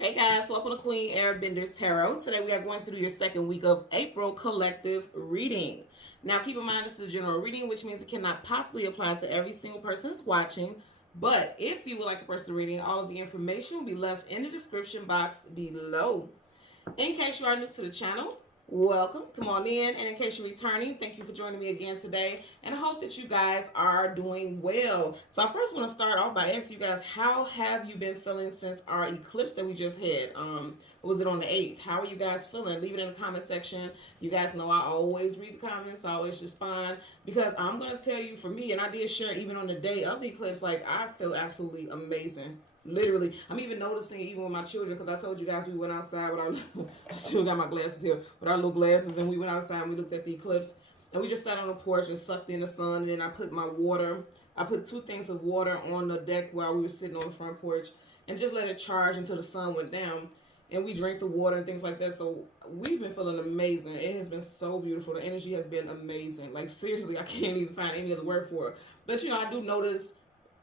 Hey guys, welcome to Queen Airbender Tarot. Today we are going to do your second week of April collective reading. Now keep in mind this is a general reading, which means it cannot possibly apply to every single person that's watching. But if you would like a personal reading, all of the information will be left in the description box below. In case you are new to the channel, welcome. Come on in. And in case you're returning, thank you for joining me again today. And I hope that you guys are doing well. So I first want to start off by asking you guys, how have you been feeling since our eclipse that we just had? Was it on the 8th? How are you guys feeling? Leave it in the comment section. You guys know I always read the comments. I always respond because I'm going to tell you for me, and I did share even on the day of the eclipse, like I feel absolutely amazing. Literally, I'm even noticing it even with my children because I told you guys we went outside with our I still got my glasses here with our little glasses, and we went outside and we looked at the eclipse, and we just sat on the porch and sucked in the sun. And then I put my water, I put 2 things of water on the deck while we were sitting on the front porch and just let it charge until the sun went down, and we drank the water and things like that. So we've been feeling amazing. It has been so beautiful. The energy has been amazing. Like seriously, I can't even find any other word for it. But I do notice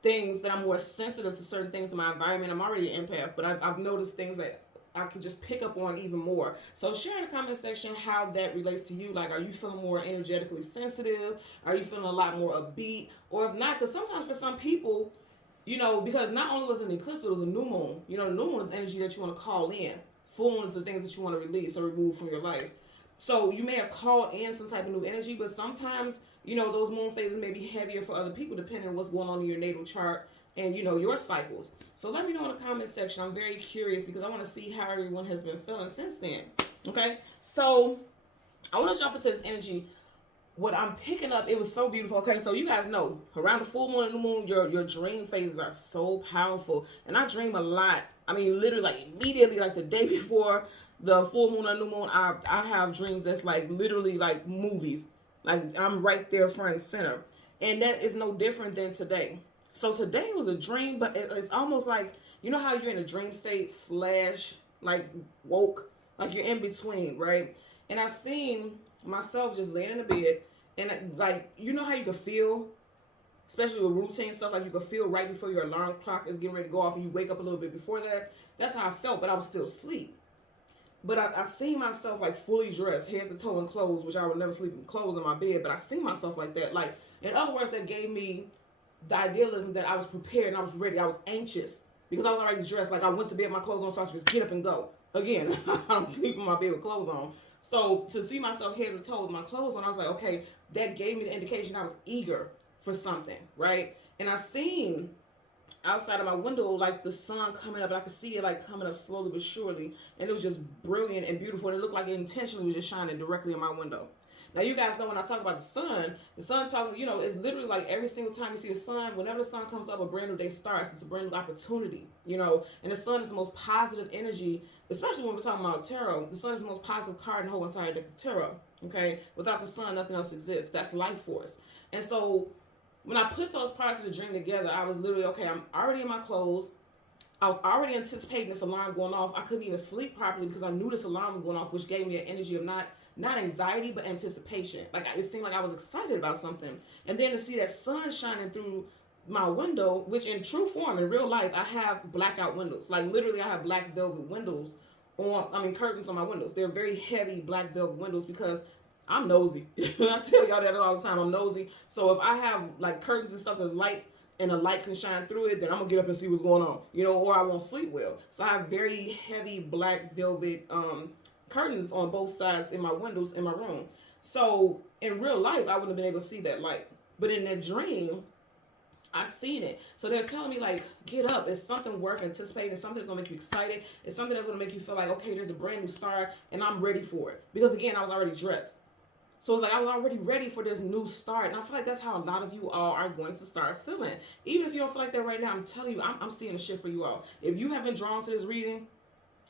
things that I'm more sensitive to certain things in my environment. I'm already an empath, but I've noticed things that I could just pick up on even more. So share in the comment section how that relates to you. Like, are you feeling more energetically sensitive? Are you feeling a lot more upbeat? Or if not, because sometimes for some people, because not only was it an eclipse, but it was a new moon. New moon is energy that you want to call in. Full moon is the things that you want to release or remove from your life. So you may have called in some type of new energy, but sometimes, those moon phases may be heavier for other people depending on what's going on in your natal chart and, your cycles. So let me know in the comment section. I'm very curious because I want to see how everyone has been feeling since then. Okay? So I want to jump into this energy. What I'm picking up, it was so beautiful. Okay, so you guys know, around the full moon and the moon, your dream phases are so powerful. And I dream a lot. I mean, literally, like immediately, like the day before the full moon and new moon, I have dreams that's like literally like movies. Like I'm right there front and center. And that is no different than today. So today was a dream, but it's almost like, how you're in a dream state slash like woke, like you're in between, right? And I seen myself just laying in the bed, and like, how you could feel, especially with routine stuff, like you could feel right before your alarm clock is getting ready to go off and you wake up a little bit before that. That's how I felt, but I was still asleep. But I seen myself like fully dressed, head to toe in clothes, which I would never sleep in clothes in my bed, but I seen myself like that. Like, in other words, that gave me the idealism that I was prepared and I was ready. I was anxious because I was already dressed. Like, I went to bed with my clothes on, so I could just get up and go. Again, I don't sleep in my bed with clothes on. So to see myself head to toe with my clothes on, I was like, okay, that gave me the indication I was eager for something, right? And I seen outside of my window like the sun coming up, and I could see it like coming up slowly but surely, and it was just brilliant and beautiful, and it looked like it intentionally was just shining directly in my window. Now you guys know when I talk about the sun talks, it's literally like every single time you see the sun, whenever the sun comes up, a brand new day starts. It's a brand new opportunity, and the sun is the most positive energy, especially when we're talking about tarot. The sun is the most positive card in the whole entire deck of tarot. Okay, without the sun, nothing else exists. That's life force. And so when I put those parts of the dream together, I was literally, okay, I'm already in my clothes. I was already anticipating this alarm going off. I couldn't even sleep properly because I knew this alarm was going off, which gave me an energy of not anxiety, but anticipation. Like, it seemed like I was excited about something. And then to see that sun shining through my window, which in true form, in real life, I have blackout windows. Like, literally, I have black velvet windows curtains on my windows. They're very heavy black velvet windows because I'm nosy. I tell y'all that all the time. I'm nosy. So if I have like curtains and stuff that's light and the light can shine through it, then I'm gonna get up and see what's going on, or I won't sleep well. So I have very heavy black velvet curtains on both sides in my windows in my room. So in real life, I wouldn't have been able to see that light. But in that dream, I seen it. So they're telling me, like, get up. It's something worth anticipating. It's something that's going to make you excited. It's something that's going to make you feel like, okay, there's a brand new start, and I'm ready for it. Because, again, I was already dressed. So it's like I was already ready for this new start. And I feel like that's how a lot of you all are going to start feeling. Even if you don't feel like that right now, I'm telling you, I'm seeing a shift for you all. If you have been drawn to this reading,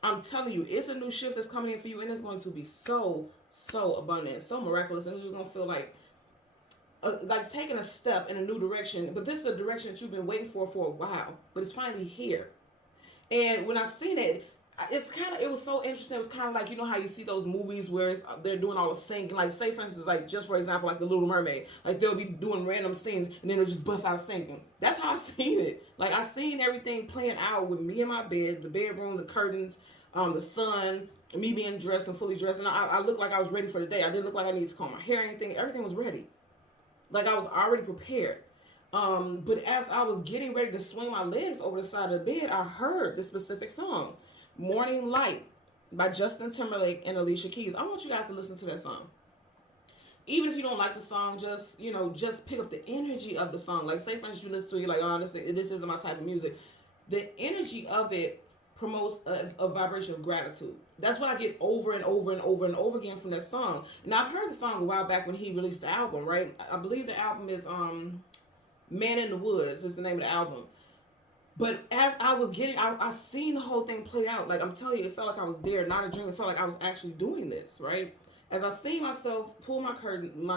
I'm telling you, it's a new shift that's coming in for you, and it's going to be so, so abundant, so miraculous, and it's just going to feel like taking a step in a new direction. But this is a direction that you've been waiting for a while, but it's finally here. And when I seen it, it was so interesting. It was kind of like, you know how you see those movies where they're doing all the singing, like say for instance, like just for example, like the Little Mermaid, like they'll be doing random scenes and then they'll just bust out singing. That's how I seen it. Like I seen everything playing out with me in my bed, the bedroom, the curtains, the sun, me being dressed and fully dressed, and I looked like I was ready for the day. I didn't look like I needed to comb my hair or anything. Everything was ready. Like I was already prepared. But as I was getting ready to swing my legs over the side of the bed, I heard this specific song, Morning Light by Justin Timberlake and Alicia Keys. I want you guys to listen to that song. Even if you don't like the song, just, just pick up the energy of the song. Like say for instance, you listen to it, you're like, oh, this isn't my type of music. The energy of it promotes a vibration of gratitude. That's what I get over and over and over and over again from that song. Now I've heard the song a while back when he released the album, right? I believe the album is Man in the Woods is the name of the album. But as I was I seen the whole thing play out. Like I'm telling you, it felt like I was there, not a dream. It felt like I was actually doing this, right? As I seen myself pull my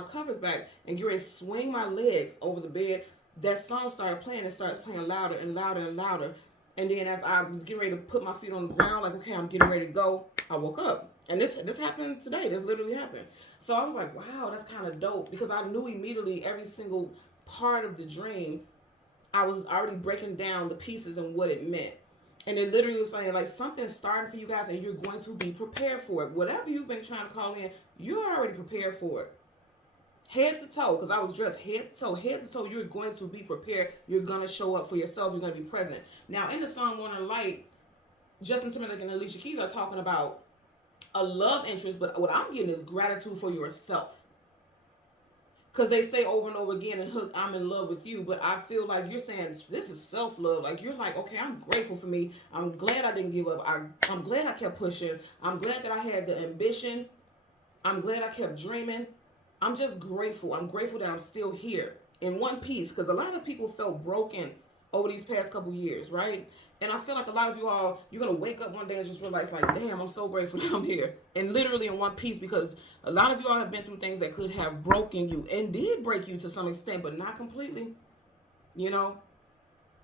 covers back and get ready to swing my legs over the bed, that song started playing. It starts playing louder and louder and louder. And then as I was getting ready to put my feet on the ground, like, okay, I'm getting ready to go, I woke up. And this happened today. This literally happened. So I was like, wow, that's kind of dope. Because I knew immediately every single part of the dream, I was already breaking down the pieces and what it meant. And it literally was saying, like, something's starting for you guys and you're going to be prepared for it. Whatever you've been trying to call in, you're already prepared for it. Head to toe, because I was dressed head to toe, you're going to be prepared. You're going to show up for yourself. You're going to be present. Now, in the song Morning Light, Justin Timberlake and Alicia Keys are talking about a love interest, but what I'm getting is gratitude for yourself. Because they say over and over again in Hook, I'm in love with you, but I feel like you're saying this is self-love. Like you're like, okay, I'm grateful for me. I'm glad I didn't give up. I'm glad I kept pushing. I'm glad that I had the ambition. I'm glad I kept dreaming. I'm just grateful. I'm grateful that I'm still here in one piece, because a lot of people felt broken over these past couple years, right? And I feel like a lot of you all, you're going to wake up one day and just realize, like, damn, I'm so grateful that I'm here. And literally in one piece, because a lot of you all have been through things that could have broken you and did break you to some extent, but not completely. You know,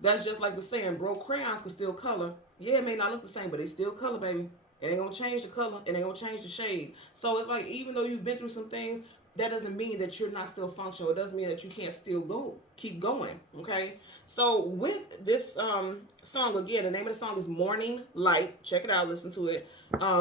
that's just like the saying, broke crayons can still color. Yeah, it may not look the same, but they still color, baby. It ain't going to change the color. It ain't going to change the shade. So it's like, even though you've been through some things, that doesn't mean that you're not still functional. It doesn't mean that you can't still keep going, okay? So with this song, again, the name of the song is Morning Light. Check it out, listen to it.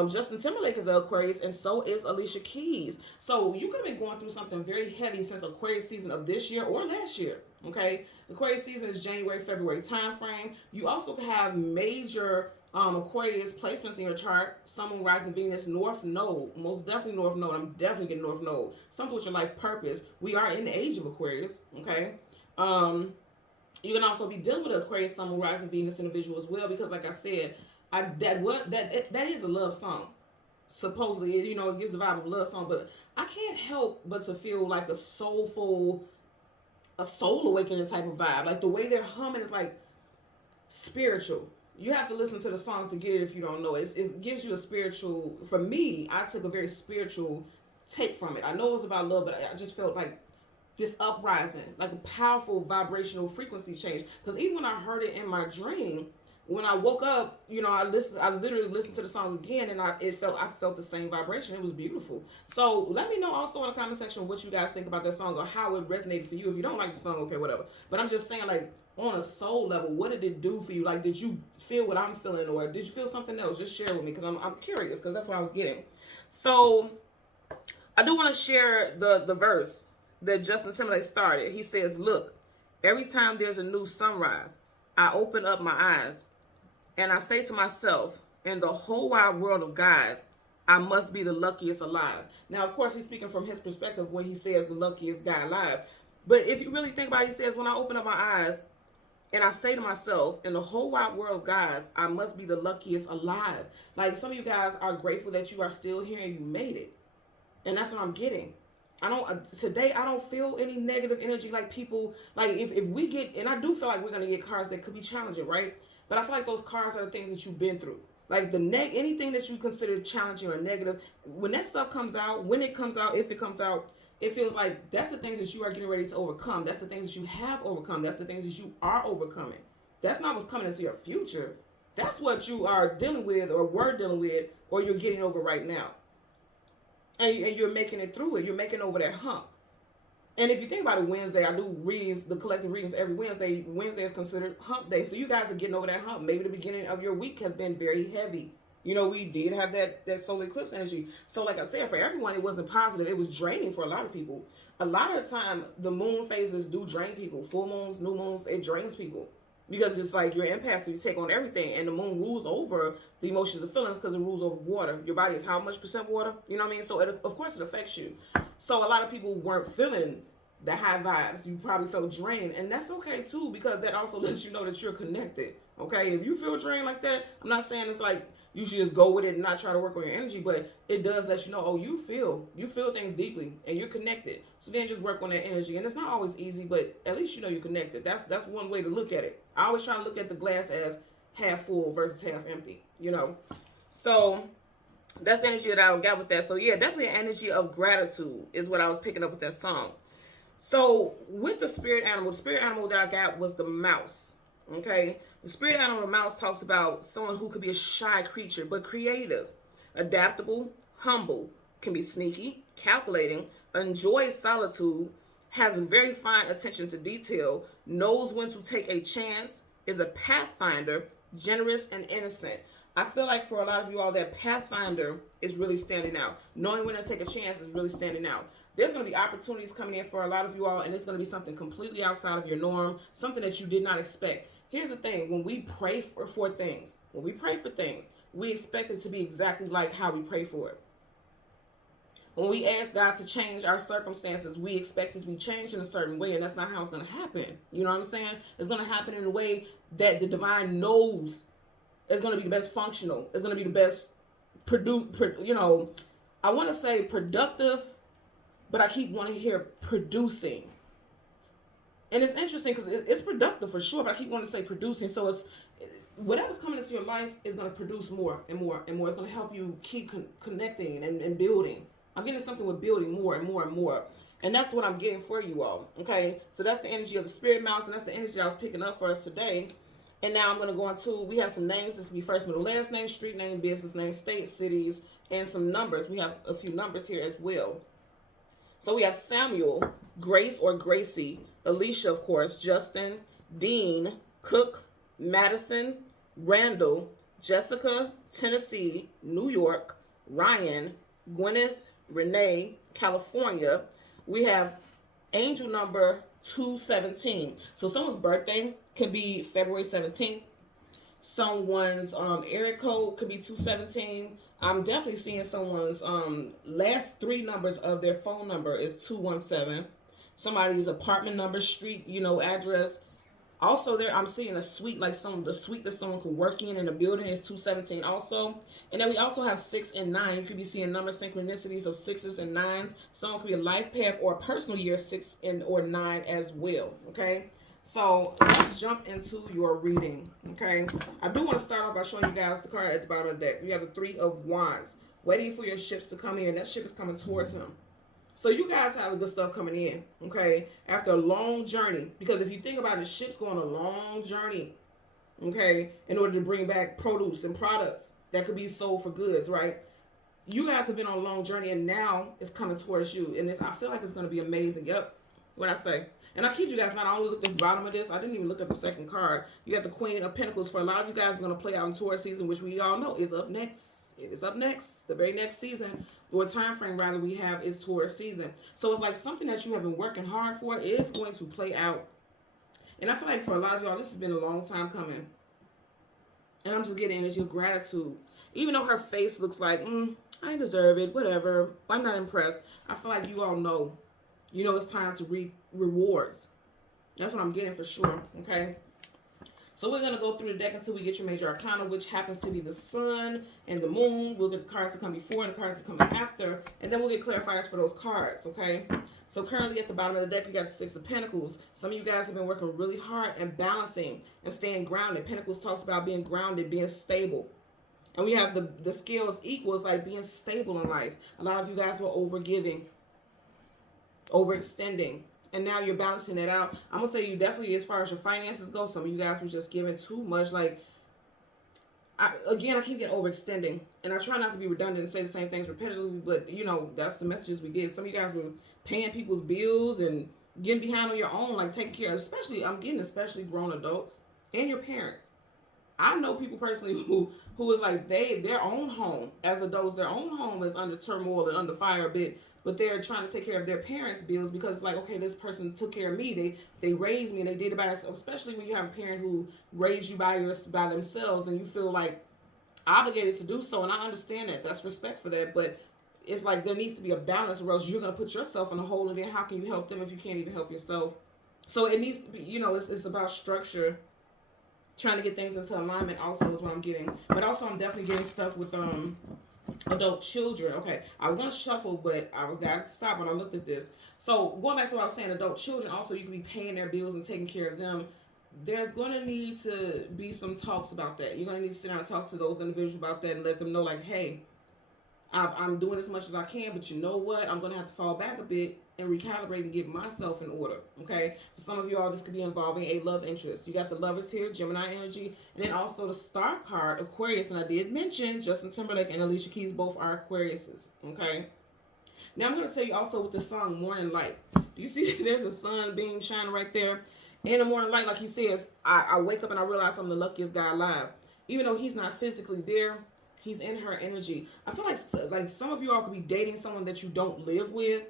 Justin Timberlake is an Aquarius, and so is Alicia Keys. So you could have been going through something very heavy since Aquarius season of this year or last year, okay? Aquarius season is January, February time frame. You also could have major Aquarius placements in your chart. Sun, Moon, Rising, Venus, North Node. Most definitely North Node. I'm definitely getting North Node. Something with your life purpose. We are in the age of Aquarius. Okay. You can also be dealing with Aquarius, Sun, Moon, Rising, Venus individual as well, because like I said, that is a love song. Supposedly, it gives a vibe of a love song, but I can't help but to feel like a soul awakening type of vibe. Like the way they're humming is like spiritual. You have to listen to the song to get it if you don't know it. It gives you a spiritual, for me, I took a very spiritual take from it. I know it was about love, but I just felt like this uprising, like a powerful vibrational frequency change. Because even when I heard it in my dream, when I woke up, I literally listened to the song again, and I felt the same vibration. It was beautiful. So let me know also in the comment section what you guys think about that song or how it resonated for you. If you don't like the song, okay, whatever. But I'm just saying, like, on a soul level, what did it do for you? Like, did you feel what I'm feeling, or did you feel something else? Just share with me, because I'm curious, because that's what I was getting. So I do want to share the verse that Justin Timberlake started. He says, look, every time there's a new sunrise, I open up my eyes and I say to myself, in the whole wide world of guys, I must be the luckiest alive. Now, of course, he's speaking from his perspective when he says the luckiest guy alive. But if you really think about it, he says, when I open up my eyes and I say to myself, in the whole wide world of guys, I must be the luckiest alive. Like, some of you guys are grateful that you are still here and you made it. And that's what I'm getting. Today I don't feel any negative energy, like people, like if we get, and I do feel like we're going to get cards that could be challenging, right? But I feel like those cards are the things that you've been through. Like anything that you consider challenging or negative, when that stuff comes out, when it comes out, if it comes out, it feels like that's the things that you are getting ready to overcome. That's the things that you have overcome. That's the things that you are overcoming. That's not what's coming into your future. That's what you are dealing with, or were dealing with, or you're getting over right now. And you're making it through it. You're making over that hump. And if you think about it, Wednesday, I do readings, the collective readings every Wednesday. Wednesday is considered hump day. So you guys are getting over that hump. Maybe the beginning of your week has been very heavy. You know, we did have that solar eclipse energy. So like I said, for everyone, it wasn't positive. It was draining for a lot of people. A lot of the time, the moon phases do drain people. Full moons, new moons, it drains people. Because it's like you're empath, so you take on everything. And the moon rules over the emotions and feelings because it rules over water. Your body is how much percent water? You know what I mean? So, of course, it affects you. So a lot of people weren't feeling the high vibes. You probably felt drained. And that's okay, too, because that also lets you know that you're connected. Okay? If you feel drained like that, I'm not saying it's like you should just go with it and not try to work on your energy, but it does let you know, oh, you feel things deeply and you're connected. So then just work on that energy. And it's not always easy, but at least you know you're connected. That's one way to look at it. I always try to look at the glass as half full versus half empty, you know. So that's the energy that I got with that. So yeah, definitely an energy of gratitude is what I was picking up with that song. So with the spirit animal that I got was the mouse. Okay, the spirit animal, the mouse, talks about someone who could be a shy creature but creative, adaptable, humble, can be sneaky, calculating, enjoys solitude, has a very fine attention to detail, knows when to take a chance, is a pathfinder, generous and innocent. I feel like for a lot of you all, that pathfinder is really standing out. Knowing when to take a chance is really standing out. There's going to be opportunities coming in for a lot of you all, and it's going to be something completely outside of your norm, something that you did not expect. Here's the thing. When we pray for things, we expect it to be exactly like how we pray for it. When we ask God to change our circumstances, we expect it to be changed in a certain way, and that's not how it's going to happen. You know what I'm saying? It's going to happen in a way that the divine knows is going to be the best functional. It's going to be the best I want to say productive, but I keep wanting to hear producing. And it's interesting because it's productive for sure, but I keep wanting to say producing. So it's whatever's coming into your life is going to produce more and more and more. It's going to help you keep connecting and building. I'm getting something with building more and more and more. And that's what I'm getting for you all. Okay, so that's the energy of the spirit mouse, and that's the energy I was picking up for us today. And now I'm going to go into, we have some names. This will be first, middle, last name, street name, business name, state, cities, and some numbers. We have a few numbers here as well. So we have Samuel, Grace or Gracie, Alicia, of course, Justin, Dean, Cook, Madison, Randall, Jessica, Tennessee, New York, Ryan, Gwyneth, Renee, California. We have angel number 217. So someone's birthday can be February 17th. Someone's area code could be 217. I'm definitely seeing someone's last three numbers of their phone number is 217. Somebody's apartment number, street, address. Also there, I'm seeing a suite, like the suite that someone could work in a building is 217 also. And then we also have 6 and 9. You could be seeing number synchronicities of 6s and 9s. Someone could be a life path or a personal year 6 or 9 as well. Okay. So let's jump into your reading. Okay. I do want to start off by showing you guys the card at the bottom of the deck. We have the 3 of Wands, waiting for your ships to come in. That ship is coming towards him. So you guys have good stuff coming in, okay, after a long journey. Because if you think about it, ships go on a long journey, okay, in order to bring back produce and products that could be sold for goods, right? You guys have been on a long journey, and now it's coming towards you. And I feel like it's going to be amazing. Yep, what I say. And I kid you guys, man, I only looked at the bottom of this. I didn't even look at the second card. You got the Queen of Pentacles. For a lot of you guys, it's going to play out in Taurus season, which we all know is up next. It is up next. The very next season, or time frame rather, we have is Taurus season. So it's like something that you have been working hard for is going to play out. And I feel like for a lot of y'all, this has been a long time coming. And I'm just getting energy of gratitude. Even though her face looks like, I deserve it, whatever. I'm not impressed. I feel like you all know. You know it's time to reap rewards. That's what I'm getting for sure, okay? So we're going to go through the deck until we get your major arcana, which happens to be the sun and the moon. We'll get the cards that come before and the cards that come after, and then we'll get clarifiers for those cards, okay? So currently at the bottom of the deck, we got the 6 of Pentacles. Some of you guys have been working really hard and balancing and staying grounded. Pentacles talks about being grounded, being stable. And we have the scales equals like being stable in life. A lot of you guys were overgiving, overextending, and now you're balancing it out. I'm gonna say you definitely, as far as your finances go, some of you guys were just giving too much. Like again, I keep getting overextending, and I try not to be redundant and say the same things repetitively, but you know, that's the messages we get. Some of you guys were paying people's bills and getting behind on your own, like taking care of, especially grown adults and your parents. I know people personally who is like their own home as adults, their own home is under turmoil and under fire a bit, but they're trying to take care of their parents' bills because it's like, okay, this person took care of me, they raised me and they did it by themselves. Especially when you have a parent who raised you by themselves and you feel like obligated to do so. And I understand that, that's respect for that, but it's like there needs to be a balance, or else you're gonna put yourself in a hole, and then how can you help them if you can't even help yourself? So it needs to be, you know, it's about structure. Trying to get things into alignment also is what I'm getting. But also I'm definitely getting stuff with adult children. Okay, I was gonna shuffle, but I was gotta stop when I looked at this. So going back to what I was saying, adult children also, you can be paying their bills and taking care of them. There's gonna need to be some talks about that. You're gonna need to sit down and talk to those individuals about that and let them know, like, hey, I'm doing as much as I can, but you know what? I'm going to have to fall back a bit and recalibrate and get myself in order, okay? For some of you all, this could be involving a love interest. You got the lovers here, Gemini energy, and then also the star card, Aquarius. And I did mention Justin Timberlake and Alicia Keys both are Aquariuses, okay? Now I'm going to tell you also with the song Morning Light. Do you see there's a sun beam shining right there? In the morning light, like he says, I wake up and I realize I'm the luckiest guy alive. Even though he's not physically there, he's in her energy. I feel like some of you all could be dating someone that you don't live with,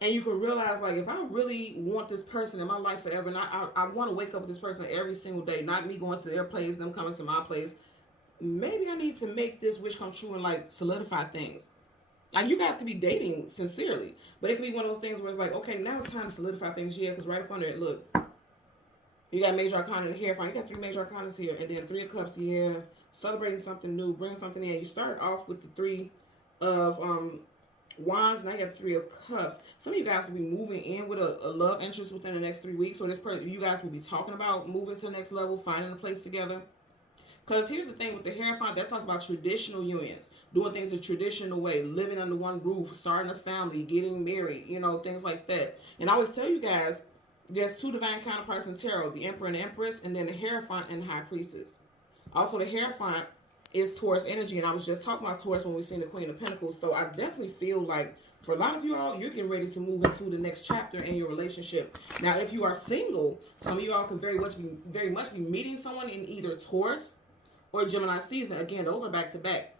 and you can realize, like, if I really want this person in my life forever, and I want to wake up with this person every single day, not me going to their place, them coming to my place, maybe I need to make this wish come true and, like, solidify things. Like, you guys could be dating sincerely, but it could be one of those things where it's like, okay, now it's time to solidify things, yeah, because right up under it, look, you got major arcana in the Hierophant. You got 3 major arcanas here, and then 3 of Cups, yeah, celebrating something new, bringing something in. You started off with the 3 of Wands, and I got 3 of Cups. Some of you guys will be moving in with a love interest within the next 3 weeks, or this person, you guys will be talking about moving to the next level, finding a place together. Because here's the thing with the Hierophant, that talks about traditional unions, doing things the traditional way, living under one roof, starting a family, getting married, you know, things like that. And I always tell you guys, there's 2 divine counterparts in tarot, the Emperor and the Empress, and then the Hierophant and High Priestess. Also, the Hierophant is Taurus energy, and I was just talking about Taurus when we seen the Queen of Pentacles. So I definitely feel like for a lot of you all, you're getting ready to move into the next chapter in your relationship. Now, if you are single, some of you all could very much be meeting someone in either Taurus or Gemini season. Again, those are back to back.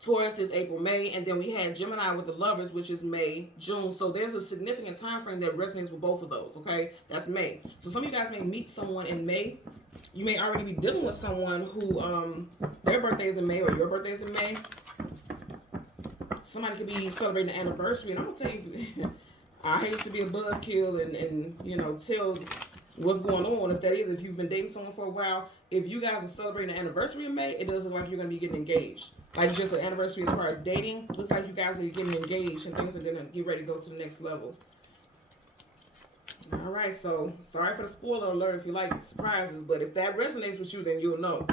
Taurus is April, May, and then we had Gemini with the lovers, which is May, June. So there's a significant time frame that resonates with both of those, okay? That's May. So some of you guys may meet someone in May. You may already be dealing with someone who their birthday is in May or your birthday is in May. Somebody could be celebrating the anniversary, and I'm gonna tell you, I hate to be a buzzkill and you know, tell what's going on. If that is, if you've been dating someone for a while, if you guys are celebrating the anniversary in May, it does look like you're gonna be getting engaged. Like just an anniversary as far as dating, looks like you guys are getting engaged and things are gonna get ready to go to the next level. All right, so sorry for the spoiler alert if you like surprises, but if that resonates with you, then you'll know.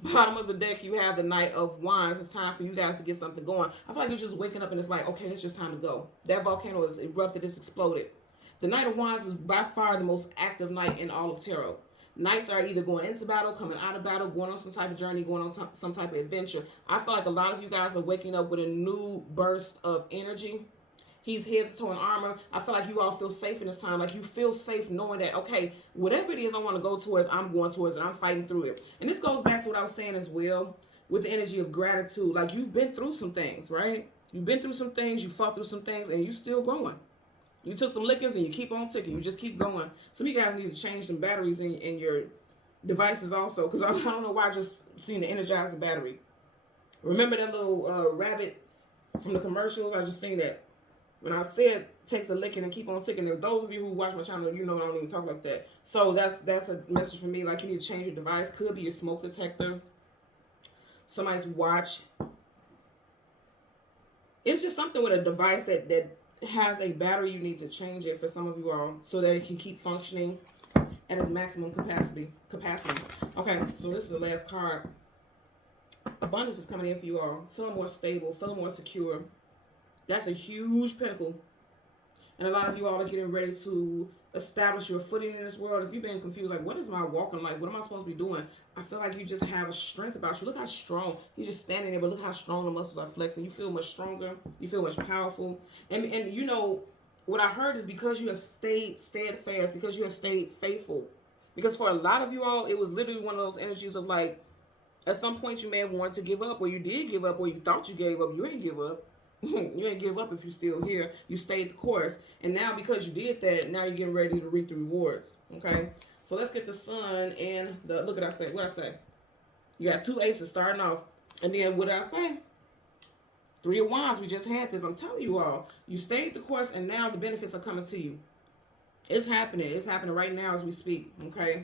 Bottom of the deck, you have the Knight of Wands. It's time for you guys to get something going. I feel like you're just waking up and it's like, okay, it's just time to go. That volcano is erupted, it's exploded. The Knight of Wands is by far the most active knight in all of tarot. Knights are either going into battle, coming out of battle, going on some type of journey, going on some type of adventure. I feel like a lot of you guys are waking up with a new burst of energy. He's head to toe in armor. I feel like you all feel safe in this time. Like you feel safe knowing that, okay, whatever it is I want to go towards, I'm going towards it. I'm fighting through it. And this goes back to what I was saying as well with the energy of gratitude. Like you've been through some things, right? You've been through some things, you fought through some things, and you're still growing. You took some lickings and you keep on ticking. You just keep going. Some of you guys need to change some batteries in your devices also, because I don't know why I just seen the energizing battery. Remember that little rabbit from the commercials? I just seen that. When I said takes a licking and keep on ticking, and those of you who watch my channel, you know I don't even talk like that. So that's a message for me. Like you need to change your device. Could be your smoke detector, somebody's watch. It's just something with a device that has a battery. You need to change it for some of you all so that it can keep functioning at its maximum capacity. Okay, so this is the last card. Abundance is coming in for you all. Feeling more stable, feeling more secure. That's a huge pinnacle. And a lot of you all are getting ready to establish your footing in this world. If you've been confused, like, what is my walk in life? What am I supposed to be doing? I feel like you just have a strength about you. Look how strong. You're just standing there, but look how strong the muscles are flexing. You feel much stronger. You feel much powerful. And you know, what I heard is because you have stayed steadfast, because you have stayed faithful. Because for a lot of you all, it was literally one of those energies of like, at some point you may have wanted to give up, or you did give up, or you thought you gave up. You ain't give up. You ain't give up if you're still here. You stayed the course. And now because you did that, now you're getting ready to reap the rewards. Okay? So let's get the sun and the, look at I say, what I say? You got 2 aces starting off. And then what did I say? 3 of wands. We just had this. I'm telling you all. You stayed the course and now the benefits are coming to you. It's happening. It's happening right now as we speak. Okay?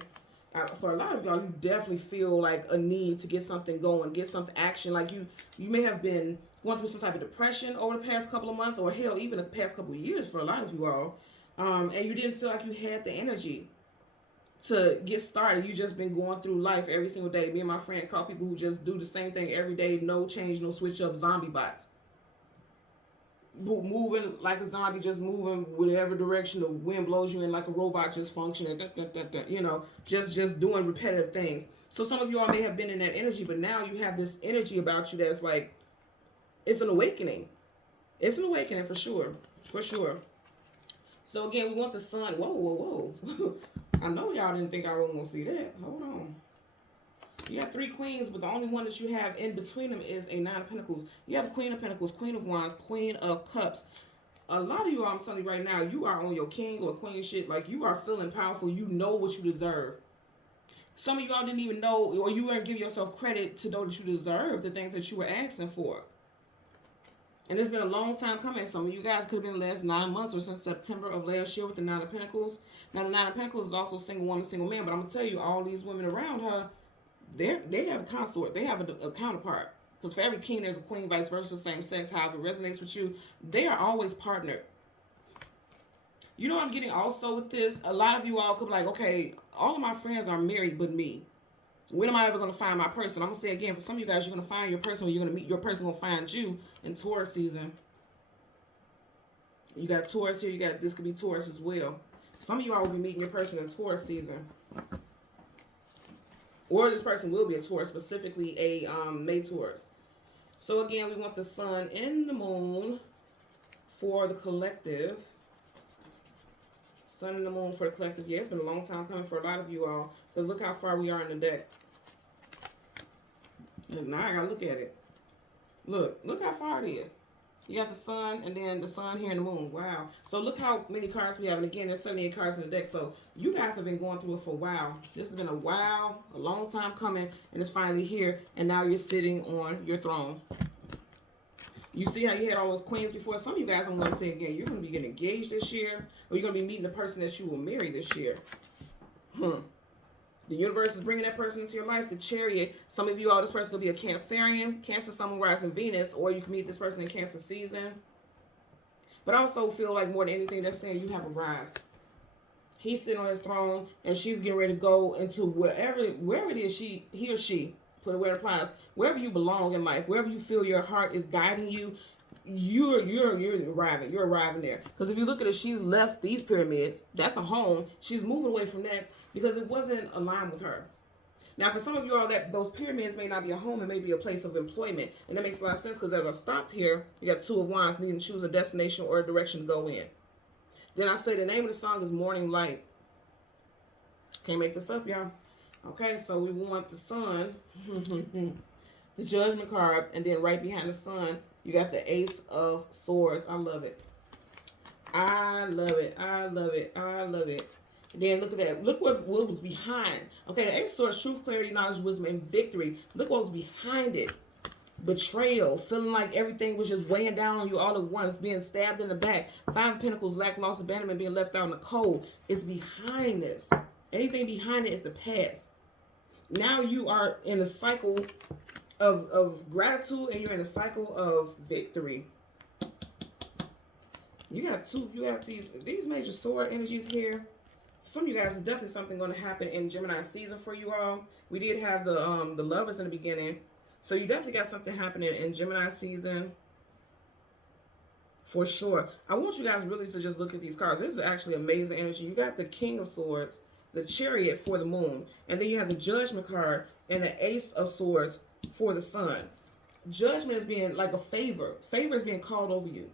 For a lot of y'all, you definitely feel like a need to get something going, get something action. Like you may have been going through some type of depression over the past couple of months, or hell, even the past couple of years for a lot of you all, and you didn't feel like you had the energy to get started. You just been going through life every single day. Me and my friend call people who just do the same thing every day, no change, no switch up, zombie bots. Moving like a zombie, just moving whatever direction the wind blows you in, like a robot, just functioning, you know, just doing repetitive things. So some of you all may have been in that energy, but now you have this energy about you that's like, it's an awakening. It's an awakening for sure. For sure. So again, we want the sun. Whoa. I know y'all didn't think I wasn't going to see that. Hold on. You have 3 queens, but the only one that you have in between them is a 9 of pentacles. You have the Queen of Pentacles, Queen of Wands, Queen of Cups. A lot of you, I'm telling you right now, you are on your king or queen shit. Like, you are feeling powerful. You know what you deserve. Some of y'all didn't even know, or you weren't giving yourself credit to know that you deserve the things that you were asking for. And it's been a long time coming. Some of you guys could have been the last 9 months or since September of last year with the 9 of Pentacles. Now, the 9 of Pentacles is also single woman, single man. But I'm going to tell you, all these women around her, they have a consort. They have a counterpart. Because for every king, there's a queen, vice versa, same sex. However it resonates with you, they are always partnered. You know what I'm getting also with this? A lot of you all could be like, okay, all of my friends are married but me. When am I ever going to find my person? I'm going to say again, for some of you guys, you're going to find your person, or you're going to meet your person, will find you in Taurus season. You got Taurus here. You got, this could be Taurus as well. Some of you all will be meeting your person in Taurus season. Or this person will be a Taurus, specifically a May Taurus. So again, we want the sun and the moon for the collective. Sun and the moon for the collective. Yeah, it's been a long time coming for a lot of you all. Because look how far we are in the deck. Look, now I gotta look at it. Look how far it is. You got the sun and then the sun here and the moon. Wow. So look how many cards we have. And again, there's 78 cards in the deck. So you guys have been going through it for a while. This has been a while, a long time coming. And it's finally here. And now you're sitting on your throne. You see how you had all those queens before? Some of you guys, I'm going to say again, you're going to be getting engaged this year. Or you're going to be meeting the person that you will marry this year. The universe is bringing that person into your life, the Chariot. Some of you all, this person could be a Cancerian, Cancer, Sun, rising Venus, or you can meet this person in Cancer season. But I also feel like more than anything, that's saying you have arrived. He's sitting on his throne, and she's getting ready to go into wherever it is he or she, put it where it applies, wherever you belong in life, wherever you feel your heart is guiding you, you're arriving. You're arriving there. Because if you look at it, she's left these pyramids. That's a home. She's moving away from that because it wasn't aligned with her. Now, for some of you all, that those pyramids may not be a home, it may be a place of employment. And that makes a lot of sense because as I stopped here, you got 2 of Wands needing to choose a destination or a direction to go in. Then I say the name of the song is Morning Light. Can't make this up, y'all. Okay, so we want the sun, the Judgment card, and then right behind the sun, you got the Ace of Swords. I love it. I love it. I love it. I love it. Then look at that. Look what was behind. Okay, the Ace of Swords, truth, clarity, knowledge, wisdom, and victory. Look what was behind it. Betrayal. Feeling like everything was just weighing down on you all at once. Being stabbed in the back. 5 of Pentacles, lack, loss, abandonment, being left out in the cold. It's behind this. Anything behind it is the past. Now you are in a cycle of gratitude, and you're in a cycle of victory. You got these major sword energies here. Some of you guys, is definitely something going to happen in Gemini season for you all. We did have the Lovers in the beginning. So you definitely got something happening in Gemini season For sure. I want you guys really to just look at these cards. This is actually amazing energy. You got the King of Swords, the Chariot for the Moon, and then you have the Judgment card and the Ace of Swords for the Sun. Judgment is being like a favor. Favor is being called over you.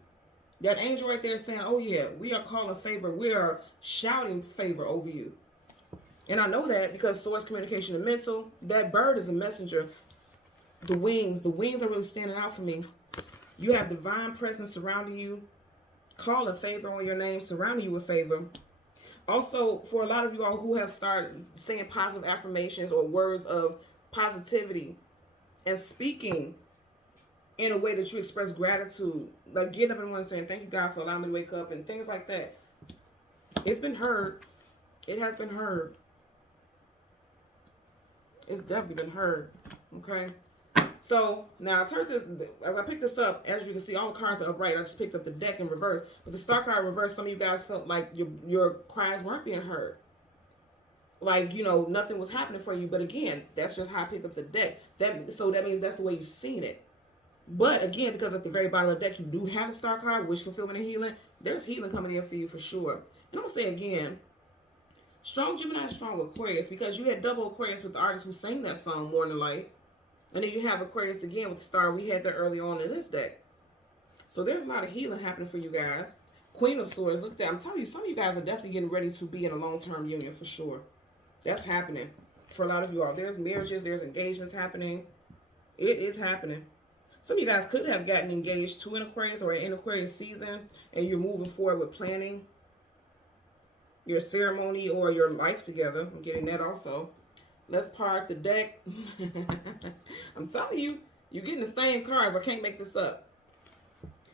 That angel right there is saying, oh yeah, we are calling favor. We are shouting favor over you. And I know that because Swords, communication, and mental, that bird is a messenger. The wings are really standing out for me. You have divine presence surrounding you, calling favor on your name, surrounding you with favor. Also, for a lot of you all who have started saying positive affirmations or words of positivity and speaking in a way that you express gratitude, like getting up in the morning saying, thank you, God, for allowing me to wake up and things like that. It's been heard. It has been heard. It's definitely been heard. Okay. So now I turned this, as I picked this up, as you can see, all the cards are upright. I just picked up the deck in reverse. But the Star card in reverse, some of you guys felt like your cries weren't being heard. Like, you know, nothing was happening for you. But again, that's just how I picked up the deck. So that means that's the way you've seen it. But again, because at the very bottom of the deck, you do have the Star card, wish fulfillment and healing. There's healing coming in for you for sure. And I'm going to say again, strong Gemini, strong Aquarius, because you had double Aquarius with the artist who sang that song, Morning Light. And then you have Aquarius again with the star. We had that early on in this deck. So there's a lot of healing happening for you guys. Queen of Swords. Look at that. I'm telling you, some of you guys are definitely getting ready to be in a long-term union for sure. That's happening for a lot of you all. There's marriages. There's engagements happening. It is happening. Some of you guys could have gotten engaged to an Aquarius or in Aquarius season, and you're moving forward with planning your ceremony or your life together. I'm getting that also. Let's park the deck. I'm telling you, you're getting the same cards. I can't make this up.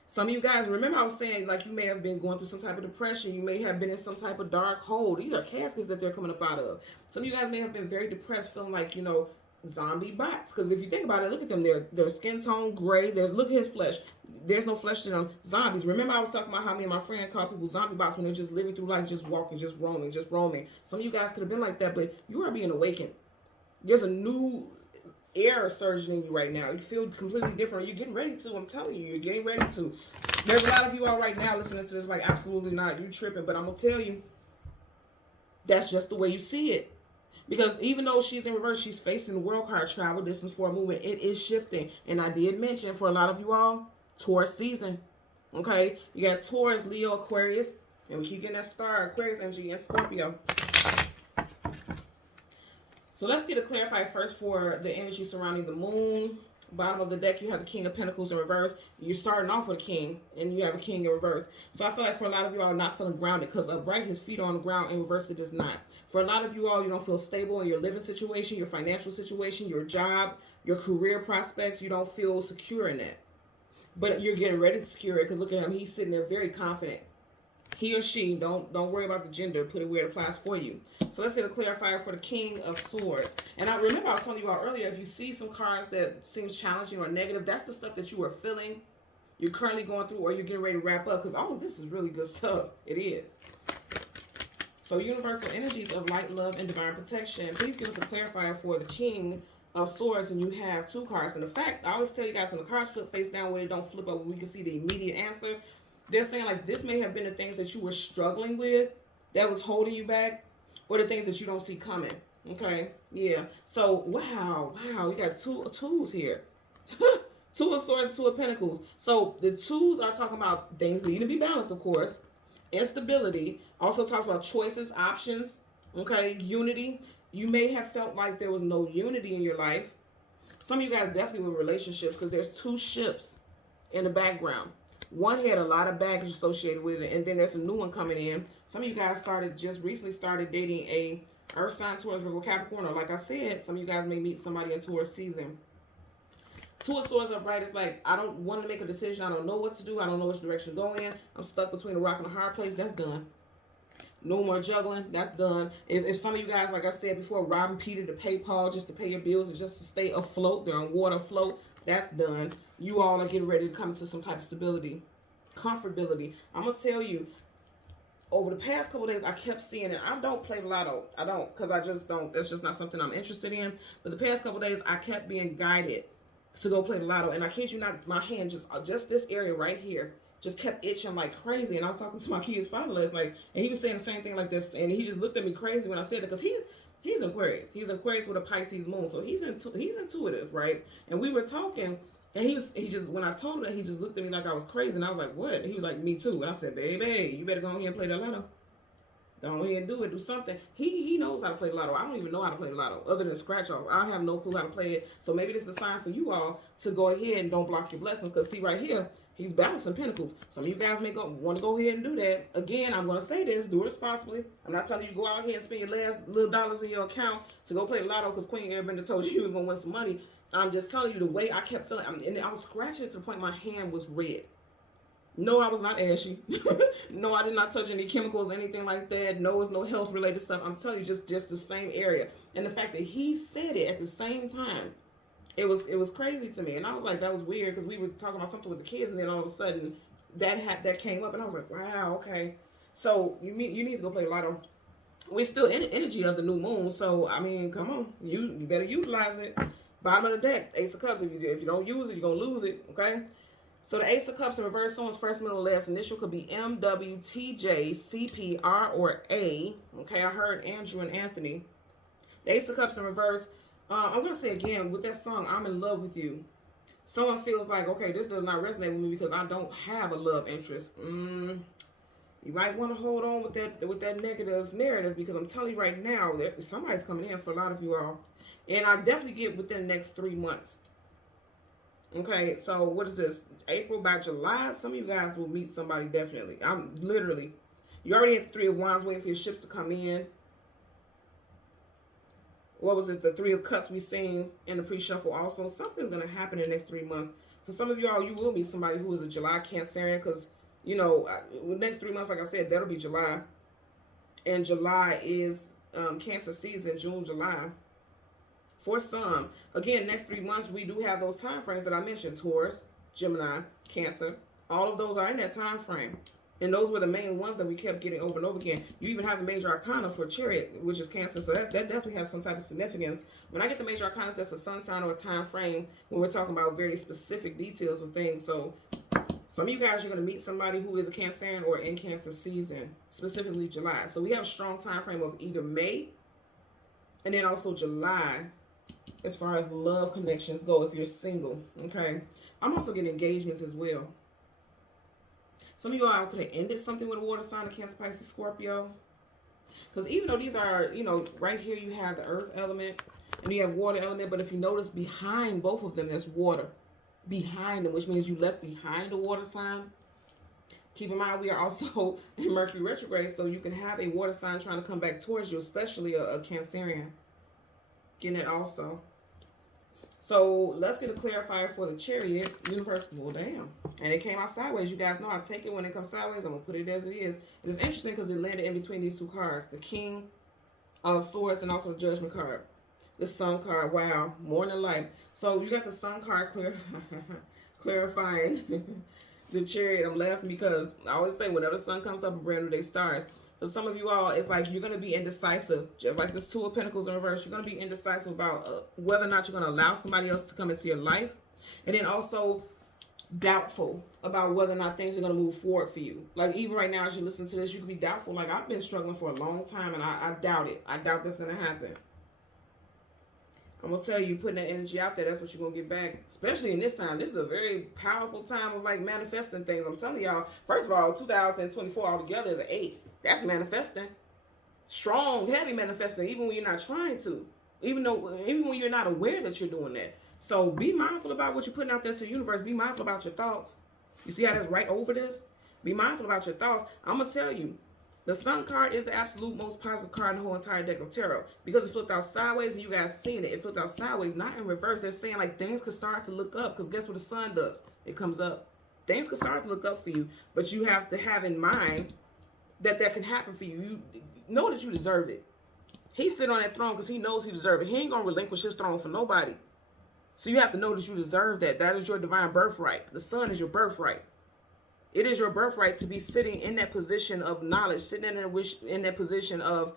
Some of you guys, remember I was saying, like, you may have been going through some type of depression. You may have been in some type of dark hole. These are caskets that they're coming up out of. Some of you guys may have been very depressed, feeling like, you know, zombie bots. Because if you think about it, look at them. They're skin tone gray. Look at his flesh. There's no flesh to them. Zombies. Remember I was talking about how me and my friend called people zombie bots when they're just living through life, just walking, just roaming, just roaming. Some of you guys could have been like that, but you are being awakened. There's a new air surging in you right now. You feel completely different. You're getting ready to. I'm telling you, you're getting ready to. There's a lot of you all right now listening to this like, absolutely not. You tripping. But I'm going to tell you, that's just the way you see it. Because even though she's in reverse, she's facing the world card, travel, distance for a movement. It is shifting. And I did mention for a lot of you all, Taurus season. Okay? You got Taurus, Leo, Aquarius. And we keep getting that star, Aquarius energy, and Scorpio. So let's get it clarified first for the energy surrounding the moon. Bottom of the deck, you have the King of Pentacles in reverse. You're starting off with a king, and you have a king in reverse. So I feel like for a lot of you all are not feeling grounded, because upright, his feet are on the ground, in reverse it is not. For a lot of you all, you don't feel stable in your living situation, your financial situation, your job, your career prospects. You don't feel secure in that. But you're getting ready to secure it, because look at him. He's sitting there very confident. He or she, don't worry about the gender. Put it where it applies for you. So let's get a clarifier for the King of Swords. And I remember I was telling you all earlier, if you see some cards that seems challenging or negative, that's the stuff that you are feeling, you're currently going through, or you're getting ready to wrap up. Because all of this is really good stuff. It is. So universal energies of light, love, and divine protection. Please give us a clarifier for the King of Swords, and you have two cards. And in fact, I always tell you guys, when the cards flip face down, when it don't flip up, when we can see the immediate answer, they're saying like this may have been the things that you were struggling with that was holding you back, or the things that you don't see coming. Okay, yeah. So wow, you got two twos here. Two of Swords, two of Pentacles. So the twos are talking about things needing to be balanced, of course. Instability. Also talks about choices, options. Okay, unity. You may have felt like there was no unity in your life. Some of you guys definitely with relationships, because there's two ships in the background. One had a lot of baggage associated with it, and then there's a new one coming in. Some of you guys just recently started dating a Earth sign, Taurus, Virgo, Capricorn. Or like I said, some of you guys may meet somebody in Taurus season. Two of Swords upright is like, I don't want to make a decision. I don't know what to do. I don't know which direction to go in. I'm stuck between a rock and a hard place. That's done. No more juggling. That's done. If some of you guys, like I said before, robbing Peter to pay Paul just to pay your bills and just to stay afloat, they're on water afloat, that's done. You all are getting ready to come to some type of stability, comfortability. I'm going to tell you, over the past couple of days, I kept seeing it. I don't play the lotto. I don't, because I just don't. That's just not something I'm interested in. But the past couple of days, I kept being guided to go play the lotto. And I kid you not, my hand, just this area right here, just kept itching like crazy. And I was talking to my kid's father last night, and he was saying the same thing like this, and he just looked at me crazy when I said that, because he's Aquarius. He's Aquarius with a Pisces moon, so he's intuitive, right? And we were talking, and he just, when I told him that, he just looked at me like I was crazy, and I was like, what? And he was like, me too. And I said, baby, you better go ahead and play the lotto. Go ahead and do something. He knows how to play the lotto. I don't even know how to play the lotto other than scratch off. I have no clue how to play it. So maybe this is a sign for you all to go ahead and don't block your blessings. Because see right here, he's balancing pentacles. Some of you guys may want to go ahead and do that. Again, I'm going to say this, do it responsibly. I'm not telling you to go out here and spend your last little dollars in your account to go play the lotto because Queen Airbender told you was going to win some money. I'm just telling you the way I kept feeling. And I was scratching to the point my hand was red. No, I was not ashy. No, I did not touch any chemicals, anything like that. No, it's no health related stuff. I'm telling you, just the same area. And the fact that he said it at the same time, it was crazy to me. And I was like, that was weird, because we were talking about something with the kids, and then all of a sudden that came up, and I was like, wow, okay. So you need to go play lotto. We're still in the energy of the new moon, so I mean, come on, you better utilize it. Bottom of the deck, Ace of Cups. If you don't use it, you're gonna lose it. Okay. So the Ace of Cups in reverse, someone's first, middle, last initial could be M, W, T, J, C, P, R, or A. Okay, I heard Andrew and Anthony. The Ace of Cups in reverse, I'm going to say again, with that song, I'm in love with you. Someone feels like, okay, this does not resonate with me because I don't have a love interest. You might want to hold on with that negative narrative, because I'm telling you right now, that somebody's coming in for a lot of you all. And I definitely get within the next 3 months. Okay, so what is this? April, by July, some of you guys will meet somebody definitely. I'm literally, you already had the Three of Wands waiting for your ships to come in. What was it? The Three of Cups we seen in the pre-shuffle also. Something's going to happen in the next 3 months. For some of y'all, you will meet somebody who is a July Cancerian, because, you know, the next 3 months, like I said, that'll be July. And July is Cancer season, June, July. For some, again, next 3 months, we do have those time frames that I mentioned. Taurus, Gemini, Cancer. All of those are in that time frame. And those were the main ones that we kept getting over and over again. You even have the major arcana for Chariot, which is Cancer. So that definitely has some type of significance. When I get the major arcana, that's a sun sign or a time frame when we're talking about very specific details of things. So some of you guys are going to meet somebody who is a Cancerian or in Cancer season, specifically July. So we have a strong time frame of either May and then also July, as far as love connections go, if you're single, okay? I'm also getting engagements as well. Some of you all could have ended something with a water sign, a Cancer, Pisces, Scorpio. Because even though these are, you know, right here you have the earth element and you have water element, but if you notice behind both of them, there's water behind them, which means you left behind a water sign. Keep in mind, we are also in Mercury retrograde, so you can have a water sign trying to come back towards you, especially a Cancerian. Getting it also. So let's get a clarifier for the Chariot. Universe, well, damn. And it came out sideways. You guys know I take it when it comes sideways. I'm going to put it as it is. And it's interesting because it landed in between these two cards. The King of Swords and also the Judgment card. The Sun card. Wow. Morning light. So you got the Sun card clarifying the Chariot. I'm laughing because I always say whenever the sun comes up, a brand new day starts. For some of you all, it's like you're going to be indecisive. Just like this Two of Pentacles in reverse, you're going to be indecisive about whether or not you're going to allow somebody else to come into your life. And then also doubtful about whether or not things are going to move forward for you. Like even right now as you listen to this, you could be doubtful. Like I've been struggling for a long time and I doubt it. I doubt that's going to happen. I'm going to tell you, putting that energy out there, that's what you're going to get back. Especially in this time. This is a very powerful time of like manifesting things. I'm telling y'all, first of all, 2024 altogether is an 8. That's manifesting. Strong, heavy manifesting, even when you're not trying to. Even when you're not aware that you're doing that. So be mindful about what you're putting out there to the universe. Be mindful about your thoughts. You see how that's right over this? Be mindful about your thoughts. I'm going to tell you, the Sun card is the absolute most positive card in the whole entire deck of tarot. Because it flipped out sideways, and you guys seen it. It flipped out sideways, not in reverse. They're saying like things could start to look up. Because guess what the sun does? It comes up. Things could start to look up for you. But you have to have in mind that can happen for you. You know that you deserve it. He's sitting on that throne because he knows he deserves it. He ain't going to relinquish his throne for nobody. So you have to know that you deserve that. That is your divine birthright. The sun is your birthright. It is your birthright to be sitting in that position of knowledge, sitting in that position of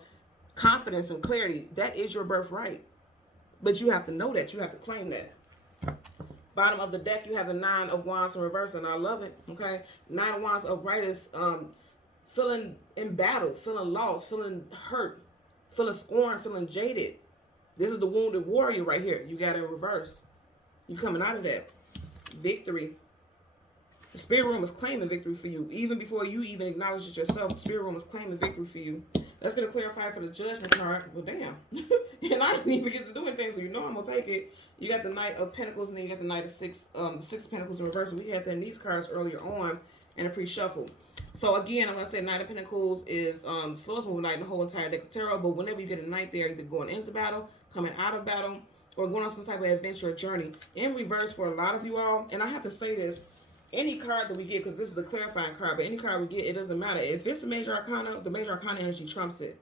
confidence and clarity. That is your birthright. But you have to know that. You have to claim that. Bottom of the deck, you have the Nine of Wands in reverse, and I love it. Okay, Nine of Wands upright is feeling in battle, feeling lost, feeling hurt, feeling scorned, feeling jaded. This is the wounded warrior right here. You got it in reverse. You coming out of that. Victory. The spirit room is claiming victory for you. Even before you even acknowledge it yourself, the spirit room is claiming victory for you. That's going to clarify for the judgment card. Well, damn. And I didn't even get to do anything, so you know I'm going to take it. You got the Knight of Pentacles, and then you got the Knight of Six of Pentacles in reverse. We had that in these cards earlier on in a pre-shuffle. So again, I'm going to say Knight of Pentacles is the slowest moving knight in the whole entire deck of tarot. But whenever you get a knight there, either going into battle, coming out of battle, or going on some type of adventure or journey. In reverse for a lot of you all, and I have to say this, any card that we get, because this is the clarifying card, but any card we get, it doesn't matter. If it's a major arcana, the major arcana energy trumps it.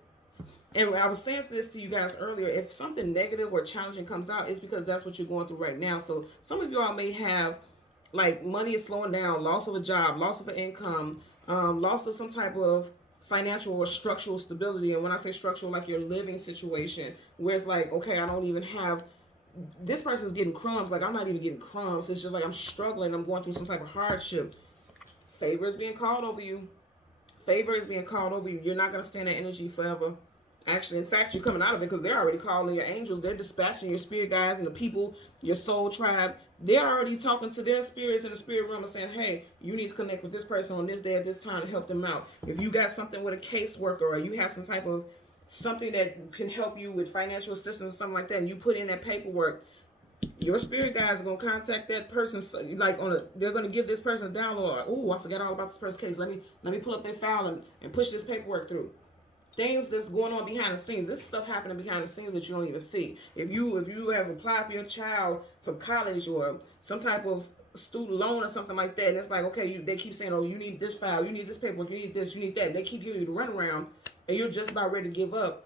And I was saying this to you guys earlier, if something negative or challenging comes out, it's because that's what you're going through right now. So some of you all may have, like, money is slowing down, loss of a job, loss of an income, loss of some type of financial or structural stability. And when I say structural, like your living situation, where it's like, okay, I don't even have, this person's getting crumbs, like I'm not even getting crumbs. It's just like I'm struggling, I'm going through some type of hardship. Favor is being called over you. Favor is being called over you. You're not going to stand that energy forever. Actually, in fact, you're coming out of it because they're already calling your angels. They're dispatching your spirit guides and the people, your soul tribe. They're already talking to their spirits in the spirit realm and saying, hey, you need to connect with this person on this day at this time to help them out. If you got something with a caseworker, or you have some type of something that can help you with financial assistance or something like that, and you put in that paperwork, your spirit guides are going to contact that person, like they're going to give this person a download. Oh, I forgot all about this person's case. Let me pull up their file and push this paperwork through. Things that's going on behind the scenes. This stuff happening behind the scenes that you don't even see. If you have applied for your child for college or some type of student loan or something like that, and it's like, okay, they keep saying, oh, you need this file, you need this paperwork, you need this, you need that. And they keep giving you the runaround, and you're just about ready to give up.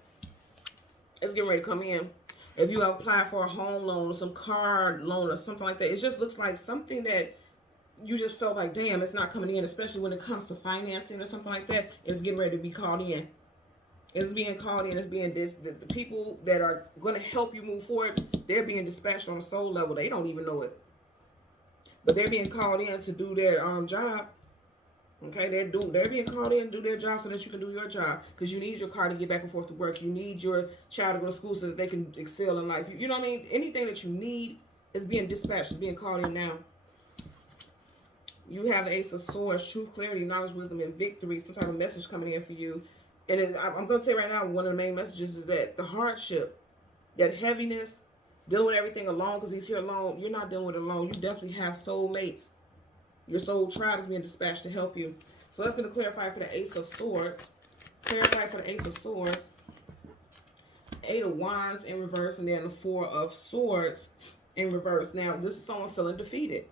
It's getting ready to come in. If you have applied for a home loan or some car loan or something like that, it just looks like something that you just felt like, damn, it's not coming in, especially when it comes to financing or something like that. It's getting ready to be called in. It's being called in. It's being the people that are going to help you move forward, they're being dispatched on a soul level. They don't even know it. But they're being called in to do their job. Okay, they're being called in to do their job so that you can do your job. Because you need your car to get back and forth to work. You need your child to go to school so that they can excel in life. You know what I mean? Anything that you need is being dispatched, is being called in now. You have the Ace of Swords, truth, clarity, knowledge, wisdom, and victory. Some type of message coming in for you. And I'm going to tell you right now, one of the main messages is that the hardship, that heaviness, dealing with everything alone, because he's here alone, you're not dealing with it alone. You definitely have soulmates. Your soul tribe is being dispatched to help you. So that's going to clarify for the Ace of Swords. Clarify for the Ace of Swords. Eight of Wands in reverse, and then the Four of Swords in reverse. Now, this is someone feeling defeated.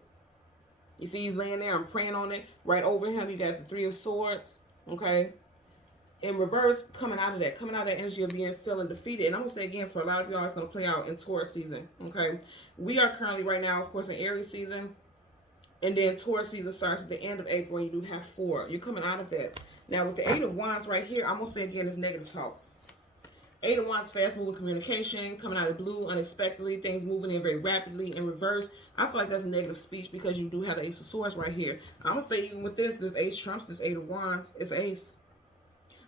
You see he's laying there. I'm praying on it. Right over him, you got the Three of Swords. Okay? In reverse, coming out of that energy of being feeling defeated. And I'm going to say again, for a lot of y'all, it's going to play out in Taurus season. Okay? We are currently right now, of course, in Aries season. And then Taurus season starts at the end of April, and you do have 4. You're coming out of that. Now, with the Eight of Wands right here, I'm going to say again, it's negative talk. Eight of Wands, fast-moving communication, coming out of the blue, unexpectedly, things moving in very rapidly. In reverse, I feel like that's negative speech because you do have the Ace of Swords right here. I'm going to say even with this Ace trumps this Eight of Wands. It's Ace.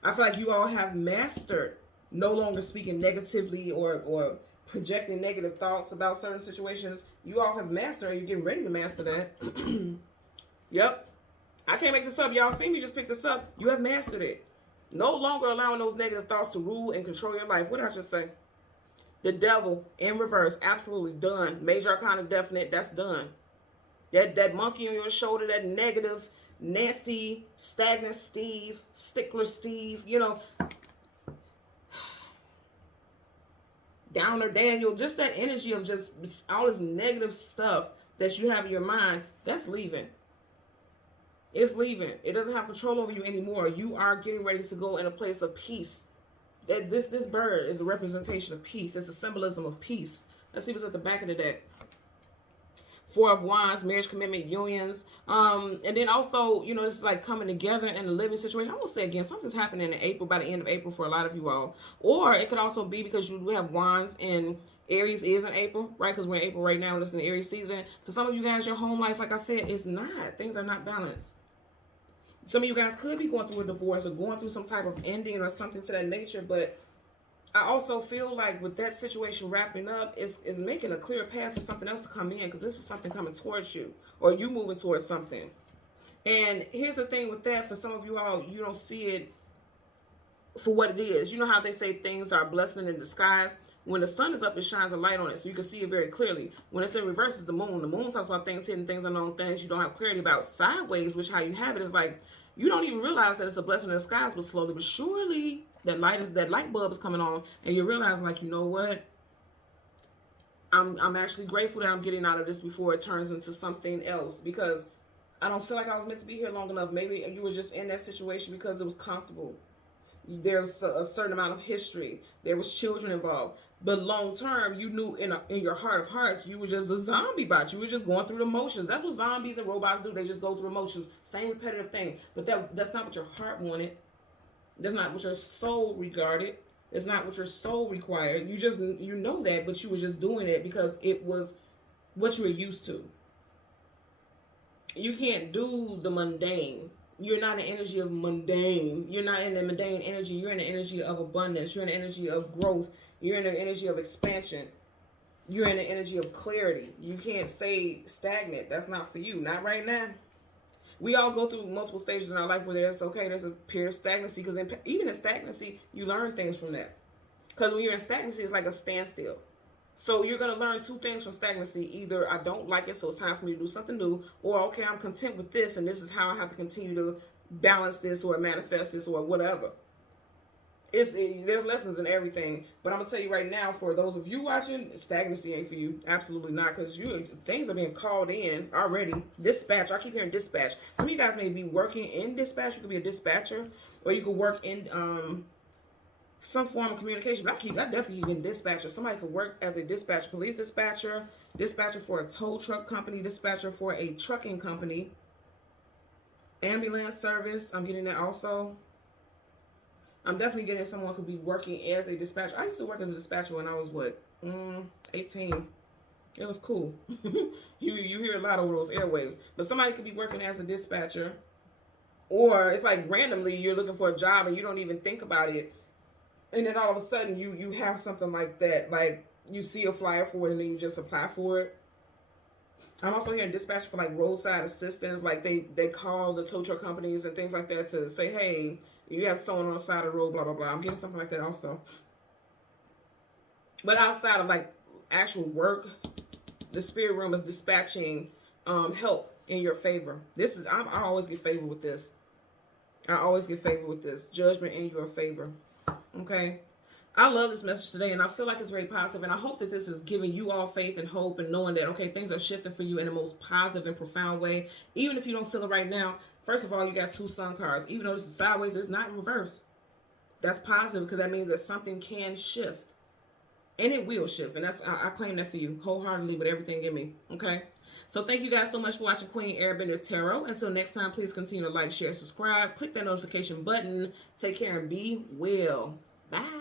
I feel like you all have mastered no longer speaking negatively or projecting negative thoughts about certain situations. You all have mastered, you're getting ready to master that. Yep. I can't make this up. Y'all see me just pick this up. You have mastered it. No longer allowing those negative thoughts to rule and control your life. What did I just say? The Devil in reverse. Absolutely done. Major Arcana definite. That's done. That monkey on your shoulder, that negative Nancy, stagnant Steve, stickler Steve, you know, Downer Daniel, just that energy of just all this negative stuff that you have in your mind, that's leaving. It's leaving. It doesn't have control over you anymore. You are getting ready to go in a place of peace. This bird is a representation of peace. It's a symbolism of peace. Let's see what's at the back of the deck. Four of Wands, marriage, commitment, unions. And then also, you know, this is like coming together in a living situation. I'm going to say again, something's happening in April, by the end of April for a lot of you all. Or it could also be because you do have Wands in Aries is in April, right? Because we're in April right now and it's in the Aries season. For some of you guys, your home life, like I said, is not. Things are not balanced. Some of you guys could be going through a divorce or going through some type of ending or something to that nature, but I also feel like with that situation wrapping up, is making a clear path for something else to come in, because this is something coming towards you or you moving towards something. And here's the thing with that, for some of you all, you don't see it for what it is. You know how they say things are a blessing in disguise? When the sun is up, it shines a light on it, so you can see it very clearly. When it's in reverse, it's the moon. The moon talks about things hidden, things unknown, things you don't have clarity about. Sideways, which how you have it is like you don't even realize that it's a blessing in disguise, but slowly but surely that light bulb is coming on, and you realize, like, you know what? I'm actually grateful that I'm getting out of this before it turns into something else, because I don't feel like I was meant to be here long enough. Maybe you were just in that situation because it was comfortable. There's a certain amount of history. There was children involved. But long term, you knew in your heart of hearts, you were just a zombie bot. You were just going through the motions. That's what zombies and robots do. They just go through the motions. Same repetitive thing. But that's not what your heart wanted. That's not what your soul regarded. It's not what your soul required. You know that, but you were just doing it because it was what you were used to. You can't do the mundane. You're not an energy of mundane. You're not in the mundane energy. You're in the energy of abundance. You're in the energy of growth. You're in the energy of expansion. You're in the energy of clarity. You can't stay stagnant. That's not for you. Not right now. We all go through multiple stages in our life where there's a period of stagnancy, because even in stagnancy, you learn things from that. Because when you're in stagnancy, it's like a standstill. So you're going to learn two things from stagnancy. Either I don't like it, so it's time for me to do something new, or okay, I'm content with this, and this is how I have to continue to balance this or manifest this or whatever. There's lessons in everything, but I'm going to tell you right now, for those of you watching, stagnancy ain't for you. Absolutely not, because things are being called in already. Dispatch. I keep hearing dispatch. Some of you guys may be working in dispatch. You could be a dispatcher, or you could work in some form of communication, but I definitely keep in dispatcher. Somebody could work as a dispatcher, police dispatcher, dispatcher for a tow truck company, dispatcher for a trucking company, ambulance service. I'm getting that also. I'm definitely getting someone who could be working as a dispatcher. I used to work as a dispatcher when I was 18. It was cool. you hear a lot over those airwaves, but somebody could be working as a dispatcher, or it's like randomly you're looking for a job and you don't even think about it. And then all of a sudden you have something like that, like you see a flyer for it and then you just apply for it. I'm also hearing dispatch for like roadside assistance, like they call the tow truck companies and things like that to say, hey, you have someone on the side of the road, blah, blah, blah. I'm getting something like that also. But outside of like actual work, the spirit room is dispatching help in your favor. I always get favor with this. I always get favor with this. Judgment in your favor. Okay. I love this message today, and I feel like it's very positive, and I hope that this is giving you all faith and hope and knowing that, okay, things are shifting for you in the most positive and profound way. Even if you don't feel it right now, first of all, you got two sun cards. Even though this is sideways, it's not in reverse. That's positive, because that means that something can shift, and it will shift, and I claim that for you wholeheartedly with everything in me, okay? So thank you guys so much for watching Queen Airbender Tarot. Until next time, please continue to like, share, subscribe, click that notification button. Take care and be well. Bye.